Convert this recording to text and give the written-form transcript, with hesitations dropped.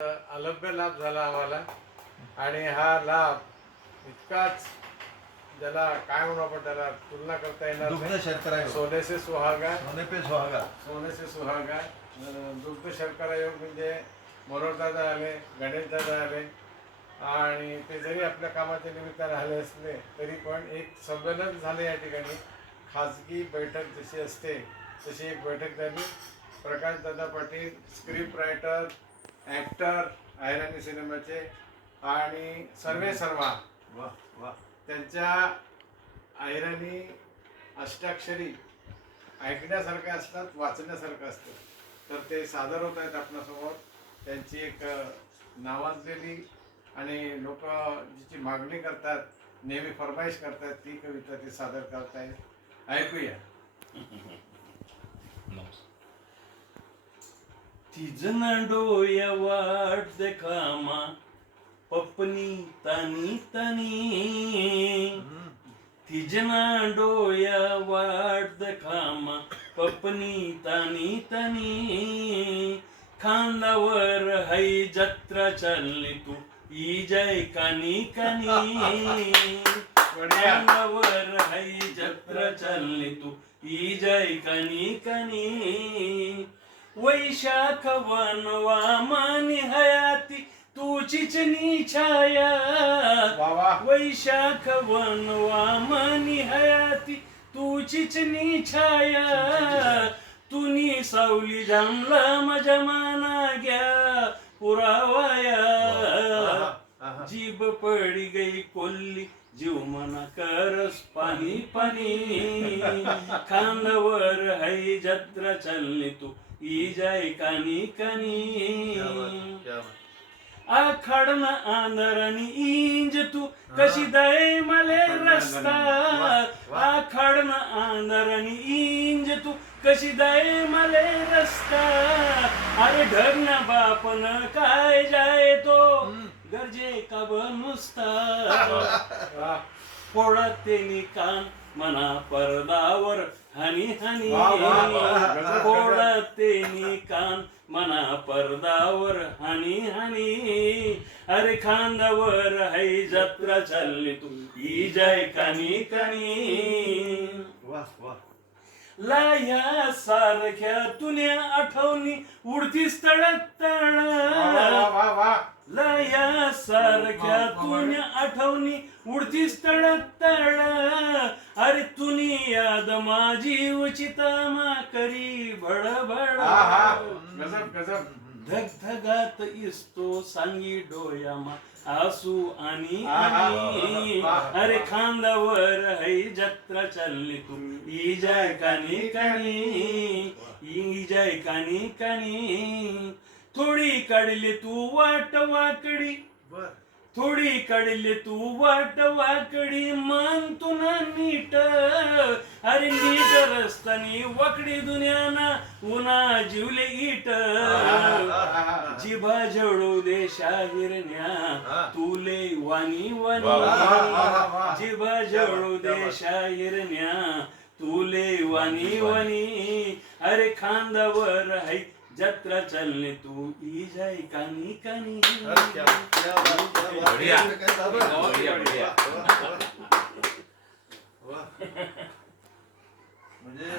अलभ्य लाभ झाला आम्हाला आणि हा लाभ इतकाच ज्याला काय म्हणू आपण त्याला तुलना करता येणार नाही. सोने से सुहागा, सोने पे सुहागा, सोने से सुहागा. दुग्ध शर्करा योग म्हणजे मनोहरदादा आले, गणेशदादा आले आणि ते जरी आपल्या कामाच्या निमित्ताने आले असले तरी पण एक संमेलन झाले या ठिकाणी. खाजगी बैठक जशी असते तशी एक बैठक झाली. Prakashdada Patil script writer, actor Ahirani सिनेमाचे आणि सर्वा त्यांच्या अहिराणी अष्टाक्षरी ऐकण्यासारख्या असतात, वाचण्यासारखं असतं. तर ते सादर होत आहेत आपल्यासमोर. त्यांची एक नावाजलेली आणि लोक जिची मागणी करतात, नेहमी फरमाईश करतात ती कविता ते सादर करतायत. ऐकूया. तिजना डोया वाट देखामा पपनी तानी तानी, तिजना डोया वाट देखामा पपनी तानी तानी, खांदावर हाय जत्रा चालली तू ई जय कानी कानी, खांदावर हाय जत्रा चालली तू ई जय कानी कानी, वैशाख वनवा मानी हयाती तुझीच छाया, वैशाख वनवा मानी हयाती तुझीच छाया, तुनी सावली जामला माझ्या माना घ्या पुरावाया, जीभ पडी गई कोल्ली जीव मना करस पाणी पाणी, खांदावर हाय जत्रा चालली तू ई जाय कानी कानी, आखाडन आंधरानी इंज तू कशी दय मले रस्ता, आखाडन आंधरानी इंज तू कशी दय मले रस्ता, अरे ढगना बापन काय जाय तो गरजे का नुसता, फोडत तेनी कान मना परदावर हनी हनी, फोडत तेनी कान मना परदावर हनी हनी, अरे खांदावर हाय जत्रा चालली तू ई जाय कानी कानी, लाया सारख्या तुन्या आठवणी उडतीस तळत तळ, लया सारख्या तुन्या आठवणी उडतीस तळत तळ, अरे तुनी याद माझी उचितमा करी भडभड, धगधगात इसतो सांगी डोयामा आसू आणि अरे खांदावर हाय जत्रा चालली तू ई जाय कानी कानी, ई जाय कानी कानी, थोडी काढली तू वाट वाकडी, थोडी काढली तू वाट वाकडी, मन तुना नीट, अरे नीट रस्तानी वाकडी दुनियाना उन्हा जीवले इट, जिभा जळू दे शाहिरण्या तुले वानी वानी, जिभा जळू दे शाहिरण्या तुले वानी वानी, अरे खांदावर हाय जत्रा चालली तू ई जाय कानी कानी. म्हणजे